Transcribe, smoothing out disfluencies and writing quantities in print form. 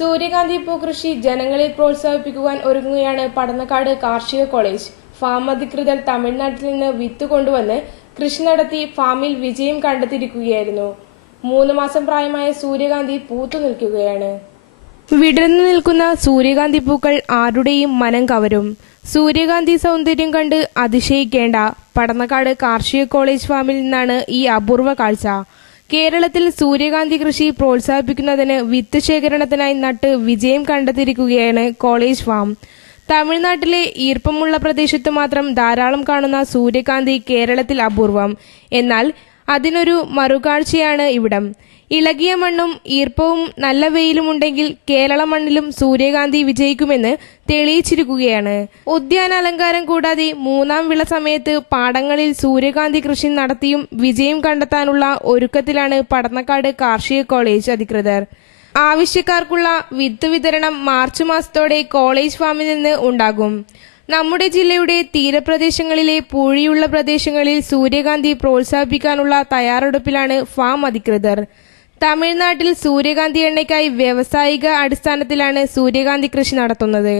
സൂര്യകാന്തി പൂക്കൃഷി ജനങ്ങളിൽ പ്രോത്സാഹിപ്പിക്കുവാൻ ഒരുങ്ങുകയാണ് പടന്നക്കാട് കാർഷിക കോളേജ്. ഫാം അധികൃതർ തമിഴ്നാട്ടിൽ നിന്ന് വിത്ത് കൊണ്ടുവന്ന് കൃഷി നടത്തി ഫാമിൽ വിജയം കണ്ടെത്തിയിരിക്കുകയായിരുന്നു. 3 മാസം പ്രായമായ സൂര്യകാന്തി പൂത്തു നിൽക്കുകയാണ്. വിടർന്നു നിൽക്കുന്ന സൂര്യകാന്തി പൂക്കൾ ആരുടെയും മനം കവരും. സൂര്യകാന്തി സൗന്ദര്യം കണ്ട് അതിശയിക്കേണ്ട. പടന്നക്കാട് കാർഷിക കോളേജ് ഫാമിൽ നിന്നാണ് ഈ അപൂർവ കാഴ്ച. കേരളത്തിൽ സൂര്യകാന്തി കൃഷി പ്രോത്സാഹിപ്പിക്കുന്നതിന് വിത്ത് ശേഖരണത്തിനായി നട്ട് വിജയം കണ്ടെത്തിയിരിക്കുകയാണ് കോളേജ് ഫാം. തമിഴ്നാട്ടിലെ ഈർപ്പമുള്ള പ്രദേശത്ത് മാത്രം ധാരാളം കാണുന്ന സൂര്യകാന്തി കേരളത്തിൽ അപൂർവം. എന്നാൽ അതിനൊരു മറുകാഴ്ചയാണ് ഇവിടം. ഇളകിയ മണ്ണും ഈർപ്പവും നല്ല വെയിലുമുണ്ടെങ്കിൽ കേരള മണ്ണിലും സൂര്യകാന്തി വിജയിക്കുമെന്ന് തെളിയിച്ചിരിക്കുകയാണ്. ഉദ്യാന അലങ്കാരം കൂടാതെ 3ാം വിള സമയത്ത് പാടങ്ങളിൽ സൂര്യകാന്തി കൃഷി നടത്തിയും വിജയം കണ്ടെത്താനുള്ള ഒരുക്കത്തിലാണ് പടന്നക്കാട് കാർഷിക കോളേജ് അധികൃതർ. ആവശ്യക്കാർക്കുള്ള വിത്ത് വിതരണം മാർച്ച് മാസത്തോടെ കോളേജ് ഫാമിൽ നിന്ന് ഉണ്ടാകും. നമ്മുടെ ജില്ലയുടെ തീരപ്രദേശങ്ങളിലെ പൂഴിയുള്ള പ്രദേശങ്ങളിൽ സൂര്യകാന്തി പ്രോത്സാഹിപ്പിക്കാനുള്ള തയ്യാറെടുപ്പിലാണ് ഫാം അധികൃതർ. തമിഴ്നാട്ടിൽ സൂര്യകാന്തി എണ്ണയ്ക്കായി വ്യാവസായിക അടിസ്ഥാനത്തിലാണ് സൂര്യകാന്തി കൃഷി നടത്തുന്നത്.